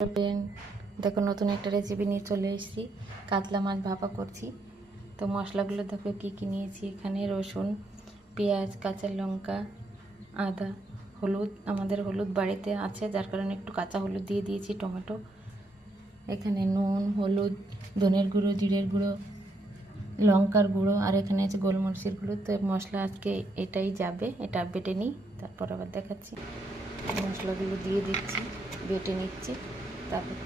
Friend, দেখো নতুন একটা রেসিপি নিয়ে চলে এসেছি। কাতলা মাছ ভাপা করছি। তো মশলাগুলো দেখো কী কী নিয়েছি। এখানে রসুন, পেঁয়াজ, কাঁচা লঙ্কা, আদা, হলুদ। আমাদের হলুদ বাড়িতে আছে, যার কারণে একটু কাঁচা হলুদ দিয়ে দিয়েছি, টমেটো। এখানে নুন, হলুদ, ধনের গুঁড়ো, জিরের গুঁড়ো, লঙ্কার গুঁড়ো, আর এখানে আছে গোলমরিচের গুঁড়ো। তো মশলা আজকে এটাই যাবে, এটা বেটে নিই, তারপর আবার দেখাচ্ছি। মশলাগুলো দিয়ে দিচ্ছি, বেটে নিচ্ছি। তারপর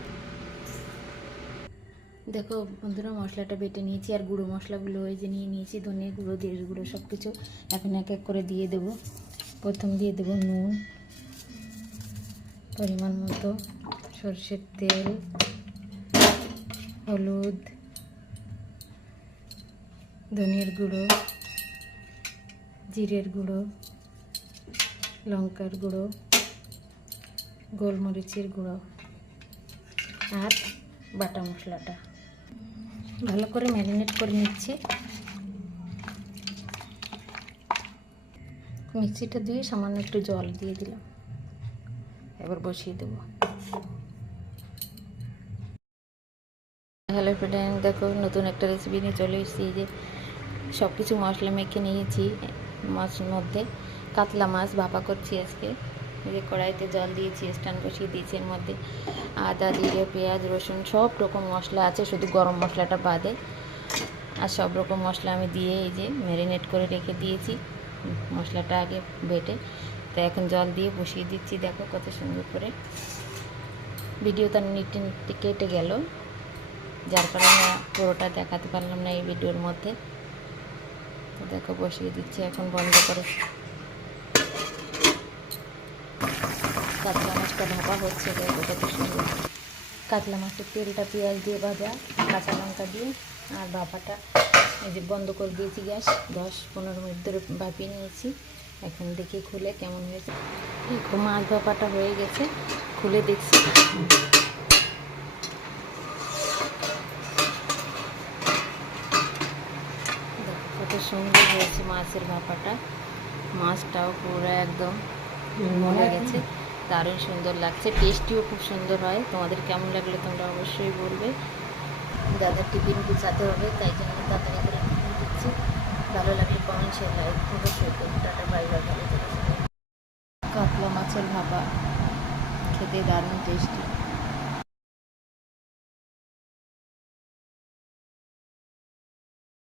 দেখো বন্ধুরা, মশলাটা বেটে নিয়েছি, আর গুঁড়ো মশলাগুলো ওই যে নিয়ে নিয়েছি, ধনে গুঁড়ো, জিরে গুঁড়ো, সব কিছু এখন এক এক করে দিয়ে দেবো। প্রথম দিয়ে দেবো নুন, পরিমাণ মতো, সরষের তেল, হলুদ, ধনের গুঁড়ো, জিরের গুঁড়ো, লঙ্কার গুঁড়ো, গোলমরিচের গুঁড়ো, আর বাটা মশলাটা ভালো করে ম্যারিনেট করে নিচ্ছি। মিক্সিটা দিয়ে সামান্য একটু জল দিয়ে দিলাম, এবার বসিয়ে দেবো। হ্যালো ফ্রেন্ড, দেখো নতুন একটা রেসিপি নিয়ে চলে এসেছি। যে সব কিছু মশলা মেখে নিয়েছি। মাছের মধ্যে কাতলা মাছ ভাপা করছি আজকে। এই যে কড়াইতে জল দিয়েছি, স্ট্যান্ড বসিয়ে দিয়েছি। এর মধ্যে আদা, জিরে, পেঁয়াজ, রসুন সব রকম মশলা আছে, শুধু গরম মশলাটা বাদে। আর সব রকম মশলা আমি দিয়ে এই যে ম্যারিনেট করে রেখে দিয়েছি মশলাটা আগে বেটে। তো এখন জল দিয়ে বসিয়ে দিচ্ছি। দেখো কত সুন্দর করে। ভিডিওটা নিটে নিটে কেটে গেল, যার কারণে পুরোটা দেখাতে পারলাম না এই ভিডিওর মধ্যে। তো দেখো বসিয়ে দিচ্ছি, এখন বন্ধ করে। কাতলা মাছটা ভাপা হচ্ছে, দেখো কত সুন্দর। কাতলা মাছের তেলটা পেঁয়াজ দিয়ে ভাজা, কাঁচা লঙ্কা দিয়ে, আর ভাপাটা এই যে বন্ধ করে দিয়েছি গ্যাস। 10-15 মিনিট ধরে ভাপিয়ে নিয়েছি। এখন দেখি খুলে কেমন হয়েছে। দেখো মাছ ভাপাটা হয়ে গেছে, খুলে দেখছি। কত সুন্দর হয়েছে মাছের ভাপাটা। মাছটাও পুরো একদম মরে গেছে, দারুণ সুন্দর লাগছে। টেস্টিও খুব সুন্দর হয়। তোমাদের কেমন লাগলে তোমরা অবশ্যই বলবে। দাদার টিফিন গুছাতে হবে, তাই জন্য তাড়াতাড়ি করে টিফিন দিচ্ছি। ভালো লাগলে কমেন্ট, শেয়ার, লাইক অবশ্যই করুন। Tata, bye bye. ভালো থাকবে। কাতলা মাছের ভাপা খেতে দারুণ টেস্টি।